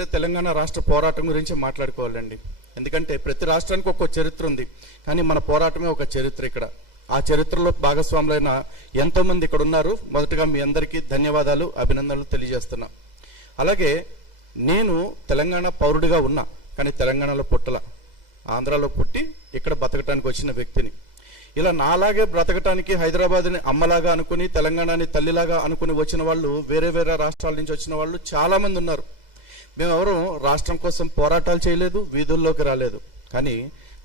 మాట్లాడుకోవాలంటే తెలంగాణ రాష్ట్ర పోరాటం గురించి మాట్లాడుకోవాలండి. ఎందుకంటే ప్రతి రాష్ట్రానికి ఒక్కో చరిత్ర ఉంది, కానీ మన పోరాటమే ఒక చరిత్ర. ఇక్కడ ఆ చరిత్రలో భాగస్వాములైన ఎంతోమంది ఇక్కడ ఉన్నారు. మొదటగా మీ అందరికీ ధన్యవాదాలు, అభినందనలు తెలియజేస్తున్నా. అలాగే నేను తెలంగాణ పౌరుడిగా ఉన్నా, కానీ తెలంగాణలో పుట్టల, ఆంధ్రాలో పుట్టి ఇక్కడ బతకటానికి వచ్చిన వ్యక్తిని. ఇలా నాలాగే బ్రతకటానికి హైదరాబాద్ని అమ్మలాగా అనుకుని, తెలంగాణని తల్లిలాగా అనుకుని వచ్చిన వాళ్ళు, వేరే వేరే రాష్ట్రాల నుంచి వచ్చిన వాళ్ళు చాలామంది ఉన్నారు. మేమెవరూ రాష్ట్రం కోసం పోరాటాలు చేయలేదు, వీధుల్లోకి రాలేదు. కానీ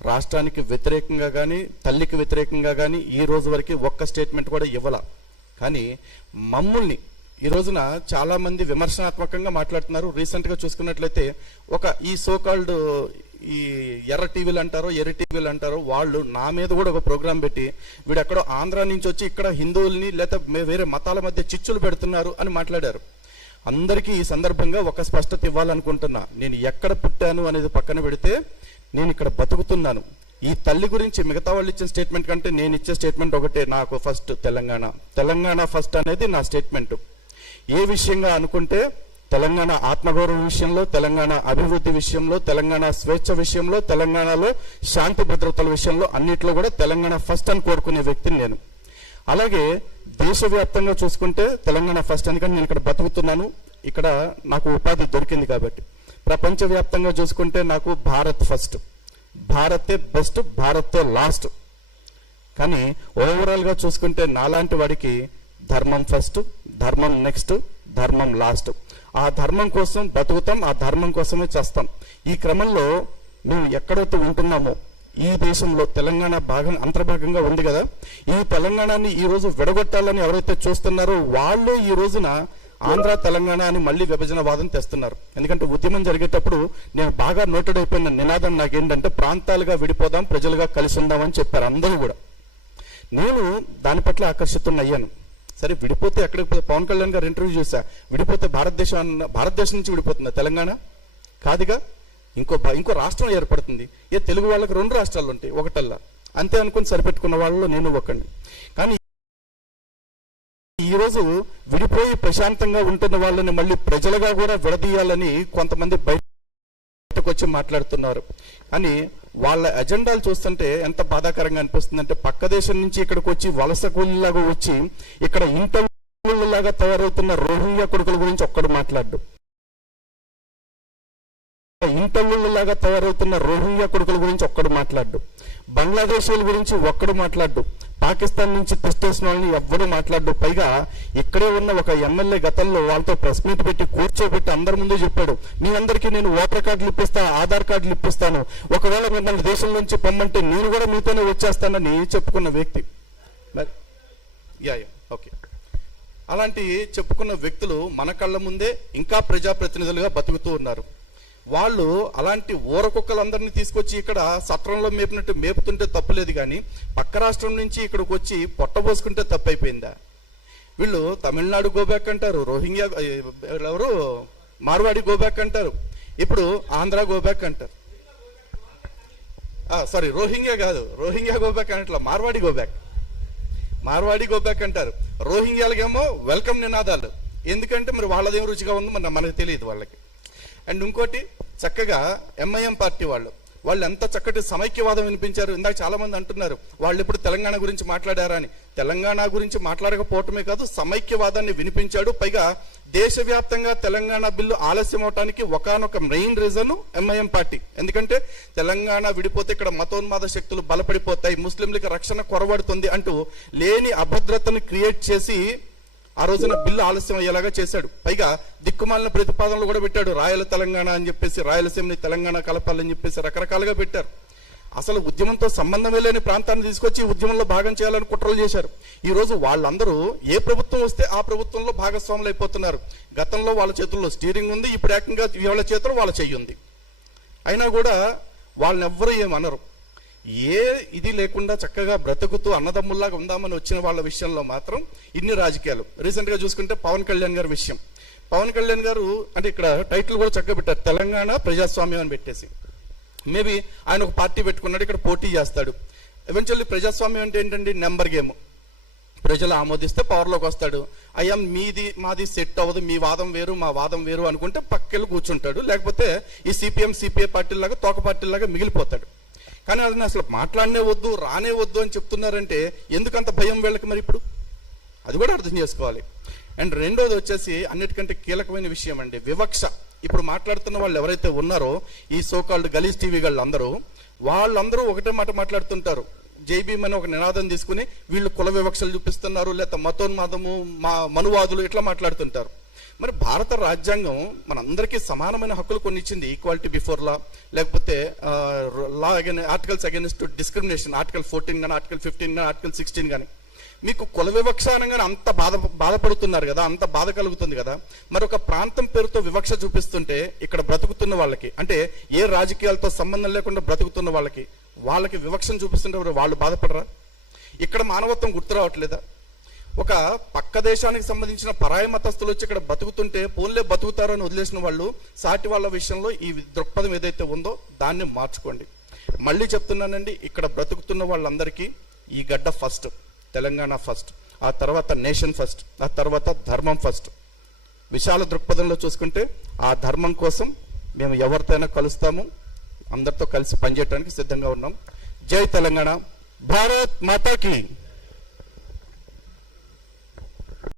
రాష్ట్రానికి వ్యతిరేకంగా కానీ, తల్లికి వ్యతిరేకంగా కానీ ఈ రోజు వరకు ఒక్క స్టేట్మెంట్ కూడా ఇవ్వాల. కానీ మమ్మల్ని ఈ రోజున చాలామంది విమర్శనాత్మకంగా మాట్లాడుతున్నారు. రీసెంట్గా చూసుకున్నట్లయితే ఈ సోకాల్డ్ ఈ ఎర్ర టీవీలు అంటారో, ఎర్ర టీవీలు అంటారో, వాళ్ళు నా మీద కూడా ఒక ప్రోగ్రాం పెట్టి వీడు ఎక్కడో ఆంధ్ర నుంచి వచ్చి ఇక్కడ హిందువుల్ని లేదా వేరే మతాల మధ్య చిచ్చులు పెడుతున్నారు అని మాట్లాడారు. అందరికీ ఈ సందర్భంగా ఒక స్పష్టత ఇవ్వాలనుకుంటున్నా. నేను ఎక్కడ పుట్టాను అనేది పక్కన పెడితే, నేను ఇక్కడ బతుకుతున్నాను. ఈ తల్లి గురించి మిగతా వాళ్ళు ఇచ్చిన స్టేట్మెంట్ కంటే నేను ఇచ్చే స్టేట్మెంట్ ఒకటే, నాకు ఫస్ట్ తెలంగాణ ఫస్ట్ అనేది నా స్టేట్మెంట్. ఏ విషయంగా అనుకుంటే తెలంగాణ ఆత్మగౌరవం విషయంలో, తెలంగాణ అభివృద్ధి విషయంలో, తెలంగాణ స్వేచ్ఛ విషయంలో, తెలంగాణలో శాంతి భద్రతల విషయంలో అన్నిట్లో కూడా తెలంగాణ ఫస్ట్ అని కోరుకునే వ్యక్తిని నేను. అలాగే దేశవ్యాప్తంగా చూసుకుంటే తెలంగాణ ఫస్ట్, ఎందుకంటే నేను ఇక్కడ బతుకుతున్నాను, ఇక్కడ నాకు ఉపాధి దొరికింది కాబట్టి. ప్రపంచవ్యాప్తంగా చూసుకుంటే నాకు భారత్ ఫస్ట్, భారతే బెస్ట్, భారతే లాస్ట్. కానీ ఓవరాల్గా చూసుకుంటే నాలాంటి వాడికి ధర్మం ఫస్ట్, ధర్మం నెక్స్ట్, ధర్మం లాస్ట్. ఆ ధర్మం కోసం బతుకుతాం, ఆ ధర్మం కోసమే చేస్తాం. ఈ క్రమంలో మేము ఎక్కడైతే ఉంటున్నామో ఈ దేశంలో తెలంగాణ అంతర్భాగంగా ఉంది కదా, ఈ తెలంగాణని ఈ రోజు విడగొట్టాలని ఎవరైతే చూస్తున్నారో వాళ్ళు ఈ రోజున ఆంధ్ర తెలంగాణ అని మళ్ళీ విభజనవాదం తెస్తున్నారు. ఎందుకంటే ఉద్యమం జరిగేటప్పుడు నేను బాగా నోటెడ్ అయిపోయిన నినాదం నాకేంటంటే ప్రాంతాలుగా విడిపోదాం, ప్రజలుగా కలిసి ఉందామని చెప్పారు అందరూ కూడా. నేను దాని పట్ల ఆకర్షితున్నయ్యాను. సరే విడిపోతే ఎక్కడికి, పవన్ కళ్యాణ్ గారు ఇంటర్వ్యూ చూసా, విడిపోతే భారతదేశం నుంచి విడిపోతుందా తెలంగాణ? కాదుగా, ఇంకో రాష్ట్రం ఏర్పడుతుంది. తెలుగు వాళ్ళకి 2 రాష్ట్రాలు ఉంటాయి, ఒకటల్లా అంతే అనుకుని సరిపెట్టుకున్న వాళ్ళలో నేను ఒకడిని. కానీ ఈరోజు విడిపోయి ప్రశాంతంగా ఉంటున్న వాళ్ళని మళ్ళీ ప్రజలుగా కూడా విడదీయాలని కొంతమంది బయటకు వచ్చి మాట్లాడుతున్నారు. కానీ వాళ్ళ ఎజెండాలు చూస్తుంటే ఎంత బాధాకరంగా అనిపిస్తుందంటే, పక్క దేశం నుంచి ఇక్కడికి వచ్చి వలస కూలీలాగా వచ్చి ఇక్కడ ఇంటర్లాగా తయారవుతున్న రోహింగ్యా కొడుకుల గురించి ఒక్కడు మాట్లాడు, ఇంటర్లాగా తయారవుతున్న రోహింగ్యా కొడుకుల గురించి ఒక్కడు మాట్లాడు, బంగ్లాదేశీల గురించి ఒక్కడు మాట్లాడు, పాకిస్తాన్ నుంచి తెచ్చేసిన వాళ్ళని ఎవ్వరూ మాట్లాడు. పైగా ఇక్కడే ఉన్న ఒక ఎమ్మెల్యే గతంలో వాళ్ళతో ప్రెస్ మీట్ పెట్టి కూర్చోబెట్టి అందరి ముందు చెప్పాడు, మీ అందరికీ నేను ఓటర్ కార్డులు ఇప్పిస్తాను, ఆధార్ కార్డులు ఇప్పిస్తాను, ఒకవేళ మిమ్మల్ని దేశం నుంచి పొమ్మంటే నేను కూడా మీతోనే వచ్చేస్తానని చెప్పుకున్న వ్యక్తి. ఓకే, అలాంటి చెప్పుకున్న వ్యక్తులు మన కళ్ళ ముందే ఇంకా ప్రజాప్రతినిధులుగా బతుకుతూ ఉన్నారు. వాళ్ళు అలాంటి ఊరకుక్కలందరినీ తీసుకొచ్చి ఇక్కడ సత్రంలో మేపినట్టు మేపుతుంటే తప్పులేదు, కానీ పక్క రాష్ట్రం నుంచి ఇక్కడికి వచ్చి పొట్టబోసుకుంటే తప్పైపోయిందా? వీళ్ళు తమిళనాడు గోబ్యాక్ అంటారు, రోహింగ్యా ఎవరు మార్వాడి గోబ్యాక్ అంటారు, ఇప్పుడు ఆంధ్ర గోబ్యాక్ అంటారు. సారీ, రోహింగ్యా కాదు, రోహింగ్యా గోబ్యాక్ అనట్లా, మార్వాడి గోబ్యాక్ అంటారు. రోహింగ్యాలకేమో వెల్కమ్ నినాదాలు. ఎందుకంటే మరి వాళ్ళదేం రుచిగా ఉందో మనకు తెలియదు వాళ్ళకి. అండ్ ఇంకోటి, చక్కగా ఎంఐఎం పార్టీ వాళ్ళు ఎంత చక్కటి సమైక్యవాదం వినిపించారు. ఇందాక చాలా మంది అంటున్నారు వాళ్ళు ఇప్పుడు తెలంగాణ గురించి మాట్లాడారా అని. తెలంగాణ గురించి మాట్లాడకపోవటమే కాదు, సమైక్యవాదాన్ని వినిపించాడు. పైగా దేశవ్యాప్తంగా తెలంగాణ బిల్లు ఆలస్యం అవడానికి ఒకానొక మెయిన్ రీజన్ ఎంఐఎం పార్టీ. ఎందుకంటే తెలంగాణ విడిపోతే ఇక్కడ మతోన్మాద శక్తులు బలపడిపోతాయి, ముస్లింలకు రక్షణ కొరబడుతుంది అంటూ లేని అభద్రతను క్రియేట్ చేసి ఆ రోజున బిల్లు ఆలస్యం అయ్యేలాగా చేశాడు. పైగా దిక్కుమాలిన ప్రతిపాదనలు కూడా పెట్టాడు, రాయల తెలంగాణ అని చెప్పేసి, రాయలసీమని తెలంగాణ కలపాలని చెప్పేసి రకరకాలుగా పెట్టారు. అసలు ఉద్యమంతో సంబంధమే లేని ప్రాంతాన్ని తీసుకొచ్చి ఉద్యమంలో భాగం చేయాలని కుట్రలు చేశారు. ఈ రోజు వాళ్ళందరూ ఏ ప్రభుత్వం వస్తే ఆ ప్రభుత్వంలో భాగస్వాములు అయిపోతున్నారు. గతంలో వాళ్ళ చేతుల్లో స్టీరింగ్ ఉంది, ఇప్పుడు ఏకంగా వాళ్ళ చేతుల్లో వాళ్ళ చెయ్యి ఉంది. అయినా కూడా వాళ్ళని ఎవ్వరూ ఏమనరు. ఏ ఇది లేకుండా చక్కగా బ్రతుకుతూ అన్నదమ్ముల్లాగా ఉందామని వచ్చిన వాళ్ళ విషయంలో మాత్రం ఇన్ని రాజకీయాలు. రీసెంట్గా చూసుకుంటే పవన్ కళ్యాణ్ గారి విషయం. పవన్ కళ్యాణ్ గారు అంటే ఇక్కడ టైటిల్ కూడా చక్కగా పెట్టారు, తెలంగాణ ప్రజాస్వామ్యం అని పెట్టేసి. మేబీ ఆయన ఒక పార్టీ పెట్టుకున్నాడు, ఇక్కడ పోటీ చేస్తాడు. ఎవెన్చువల్లీ ప్రజాస్వామ్యం అంటే ఏంటండి? Number game. ప్రజలు ఆమోదిస్తే పవర్లోకి వస్తాడు. అయ్యా మీది మాది సెట్ అవ్వదు, మీ వాదం వేరు మా వాదం వేరు అనుకుంటే పక్కెళ్ళి కూర్చుంటాడు. లేకపోతే ఈ సిపిఎం సిపిఐ పార్టీలాగా తోక పార్టీలాగా మిగిలిపోతాడు. కానీ అది అసలు మాట్లాడనే వద్దు రానే వద్దు అని చెప్తున్నారంటే ఎందుకంత భయం వీళ్ళకి మరి ఇప్పుడు? అది కూడా అర్థం చేసుకోవాలి. అండ్ రెండోది వచ్చేసి అన్నిటికంటే కీలకమైన విషయం అండి, వివక్ష. ఇప్పుడు మాట్లాడుతున్న వాళ్ళు ఎవరైతే ఉన్నారో ఈ సోకాల్డ్ గలీజ్ టీవీ వాళ్ళందరూ ఒకటే మాట మాట్లాడుతుంటారు. జైబీఎం అని ఒక నినాదం తీసుకుని వీళ్ళు కుల వివక్షలు చూపిస్తున్నారు, లేకపోతే మతోన్మాదము మనువాదులు ఇట్లా మాట్లాడుతుంటారు. మరి భారత రాజ్యాంగం మనందరికీ సమానమైన హక్కులు కొన్ని ఇచ్చింది, ఈక్వాలిటీ బిఫోర్ లా, లేకపోతే లా ఆర్టికల్స్ అగైనెస్ట్ డిస్క్రిమినేషన్, ఆర్టికల్ 14 కానీ ఆర్టికల్ 15 కానీ ఆర్టికల్ 16 కానీ. మీకు కుల వివక్ష అనగానే అంత బాధపడుతున్నారు కదా, అంత బాధ కలుగుతుంది కదా. మరి ఒక ప్రాంతం పేరుతో వివక్ష చూపిస్తుంటే ఇక్కడ బ్రతుకుతున్న వాళ్ళకి, అంటే ఏ రాజకీయాలతో సంబంధం లేకుండా బ్రతుకుతున్న వాళ్ళకి వివక్షను చూపిస్తుంటే వాళ్ళు బాధపడరా? ఇక్కడ మానవత్వం గుర్తు రావట్లేదా? ఒక పక్క దేశానికి సంబంధించిన పరాయి మతస్థులు వచ్చి ఇక్కడ బతుకుతుంటే పోన్లే బతుకుతారని వదిలేసిన వాళ్ళు, సాటి వాళ్ళ విషయంలో ఈ దృక్పథం ఏదైతే ఉందో దాన్ని మార్చుకోండి. మళ్ళీ చెప్తున్నానండి, ఇక్కడ బ్రతుకుతున్న వాళ్ళందరికీ ఈ గడ్డ ఫస్ట్, తెలంగాణ ఫస్ట్, ఆ తర్వాత నేషన్ ఫస్ట్, ఆ తర్వాత ధర్మం ఫస్ట్. విశాల దృక్పథంలో చూసుకుంటే ఆ ధర్మం కోసం మేము ఎవరితోనైనా కలుస్తాము, అందరితో కలిసి పనిచేయడానికి సిద్ధంగా ఉన్నాం. జై తెలంగాణ, భారత్ మాతాకి.